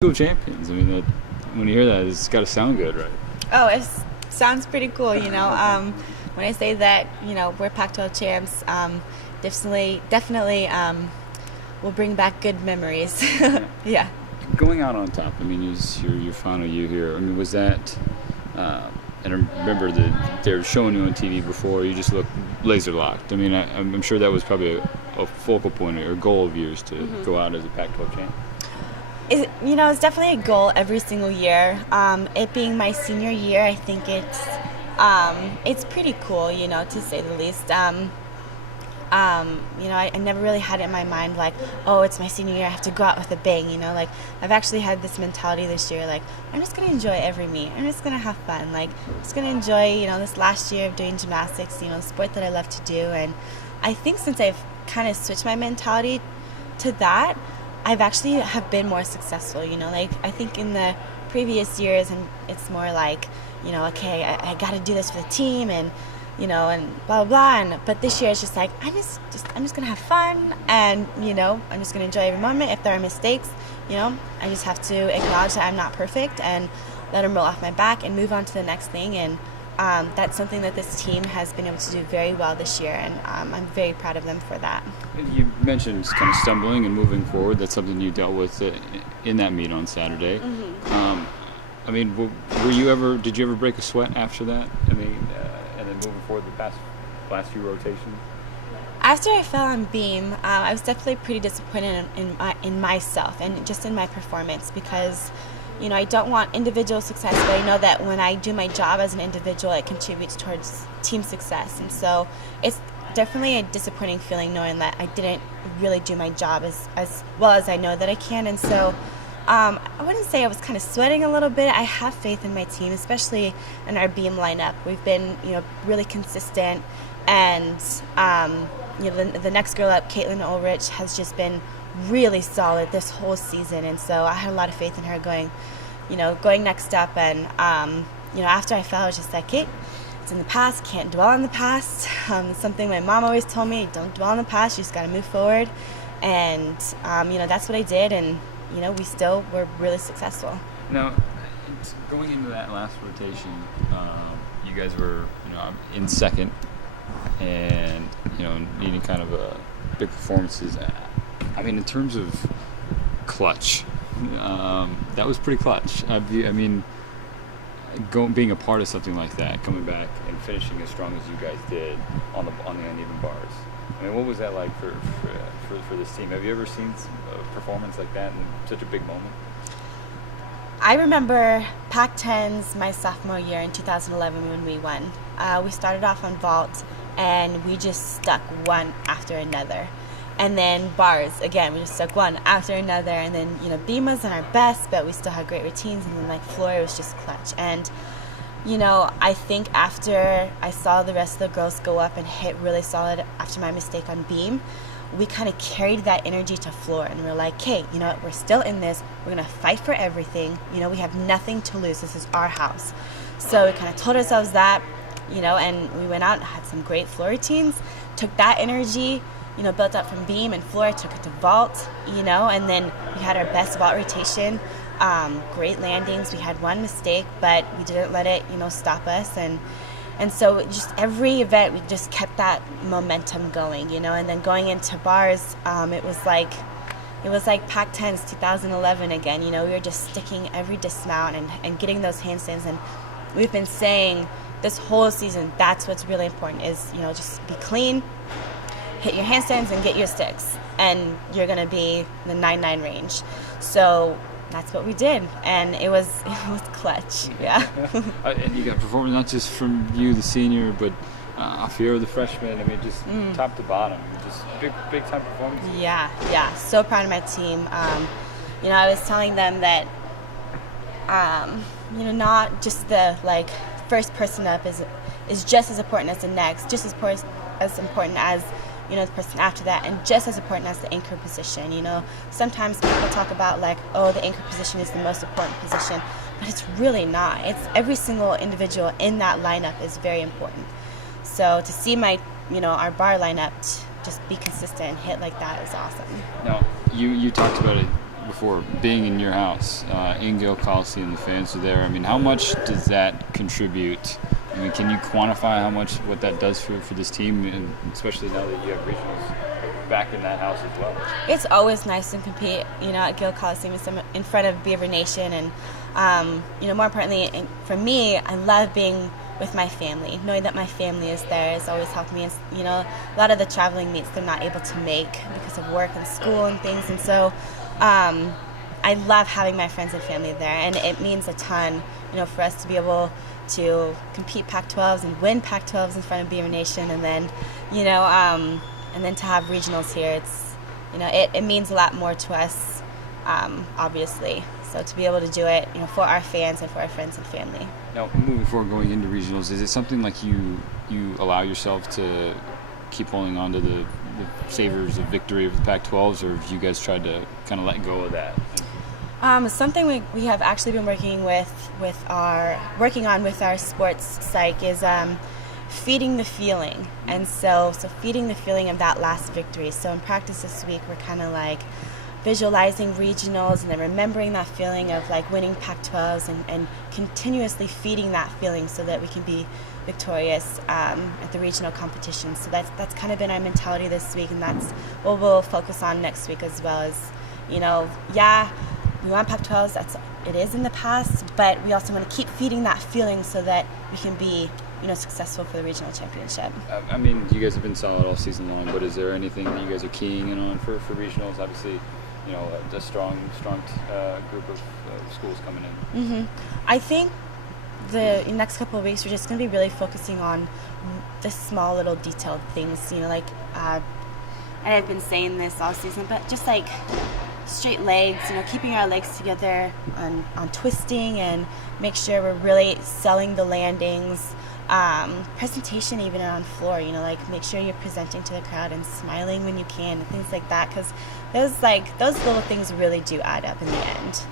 School champions. I mean, when you hear that, it's got to sound good, right? Oh, it sounds pretty cool, when I say that, we're Pac-12 champs, definitely will bring back good memories. Yeah. Going out on top, I mean, is your final year here. I mean, was that, and I remember that they were showing you on TV before, you just looked laser locked. I mean, I'm sure that was probably a focal point or goal of yours to go out as a Pac-12 champ. It's definitely a goal every single year. It being my senior year, I think it's pretty cool, to say the least. I never really had it in my mind like, oh, it's my senior year, I have to go out with a bang, like I've actually had this mentality this year, like I'm just going to enjoy every meet. I'm just going to have fun. Like I'm just going to enjoy, this last year of doing gymnastics, the sport that I love to do. And I think since I've kind of switched my mentality to that, I've actually have been more successful, like I think in the previous years, and it's more like, okay, I got to do this for the team and, and blah, blah, blah. But this year it's just like, I'm just going to have fun and, I'm just going to enjoy every moment. If there are mistakes, I just have to acknowledge that I'm not perfect and let them roll off my back and move on to the next thing. And that's something that this team has been able to do very well this year, and I'm very proud of them for that. You mentioned kind of stumbling and moving forward. That's something you dealt with in that meet on Saturday. I mean, did you ever break a sweat after that? I mean, and then moving forward the last few rotations? After I fell on beam, I was definitely pretty disappointed in myself and just in my performance because I don't want individual success, but I know that when I do my job as an individual, it contributes towards team success. And so it's definitely a disappointing feeling knowing that I didn't really do my job as well as I know that I can. And so I wouldn't say I was kind of sweating a little bit. I have faith in my team, especially in our beam lineup. We've been, really consistent. And, the next girl up, Caitlin Ulrich, has just been really solid this whole season, and so I had a lot of faith in her going next up. And after I fell, I was just like, hey, it's in the past, can't dwell on the past. Something my mom always told me, don't dwell on the past, you just got to move forward. And that's what I did, and we still were really successful. Now, going into that last rotation, you guys were in second, and needing kind of big performances. I mean, in terms of clutch, that was pretty clutch. Being a part of something like that, coming back and finishing as strong as you guys did on the uneven bars. I mean, what was that like for this team? Have you ever seen a performance like that in such a big moment? I remember Pac-10's my sophomore year in 2011 when we won. We started off on vault, and we just stuck one after another. And then bars, again, we just stuck one after another. And then, beam wasn't our best, but we still had great routines. And then, floor was just clutch. And, I think after I saw the rest of the girls go up and hit really solid after my mistake on beam, we kind of carried that energy to floor. And we're like, hey, we're still in this. We're going to fight for everything. We have nothing to lose. This is our house. So we kind of told ourselves that, and we went out and had some great floor routines, took that energy, built up from beam and floor, took it to vault, and then we had our best vault rotation, great landings. We had one mistake, but we didn't let it, stop us. And so just every event, we just kept that momentum going, and then going into bars, it was like Pac-10's 2011 again, we were just sticking every dismount and getting those handstands. And we've been saying this whole season, that's what's really important is, just be clean, hit your handstands and get your sticks, and you're going to be in the 9-9 range. So that's what we did, and it was clutch. Yeah. And you got performance not just from you, the senior, but Fiora, the freshman. I mean, just top to bottom, just big time performance. Yeah. So proud of my team. I was telling them that, not just the first person up is just as important as the next, just as important as the person after that, and just as important as the anchor position. Sometimes people talk about the anchor position is the most important position, but it's really not. It's every single individual in that lineup is very important. So to see our bar lineup just be consistent and hit like that is awesome. Now, you talked about it before, being in your house, in Gill Coliseum, the fans are there. I mean, how much does that contribute? I mean, can you quantify what that does for this team, and especially now that you have regionals back in that house as well? It's always nice to compete, at Gill Coliseum in front of Beaver Nation, and more importantly, for me, I love being with my family. Knowing that my family is there has always helped me. A lot of the traveling meets they're not able to make because of work and school and things, and so I love having my friends and family there, and it means a ton, for us to be able to compete Pac-12s and win Pac-12s in front of Beaver Nation, and then, and then to have regionals here. It's, it means a lot more to us, obviously. So to be able to do it, for our fans and for our friends and family. Now, moving forward, going into regionals, is it something like you allow yourself to keep holding on to the savors of victory of the Pac-12s, or have you guys tried to kind of let go of that? Something we have actually been working on with our sports psych is feeding the feeling, and so feeding the feeling of that last victory. So in practice this week, we're kind of like visualizing regionals and then remembering that feeling of like winning Pac-12s and continuously feeding that feeling so that we can be victorious at the regional competitions. So that's kind of been our mentality this week, and that's what we'll focus on next week as well. As we want Pac-12s, it is in the past, but we also want to keep feeding that feeling so that we can be successful for the regional championship. I mean, you guys have been solid all season long, but is there anything that you guys are keying in on for regionals? Obviously, a strong group of schools coming in. Mm-hmm. I think the next couple of weeks we're just going to be really focusing on the small little detailed things, and I've been saying this all season, but just like straight legs, keeping our legs together on twisting, and make sure we're really selling the landings, presentation even on floor, make sure you're presenting to the crowd and smiling when you can, and things like that, because those little things really do add up in the end.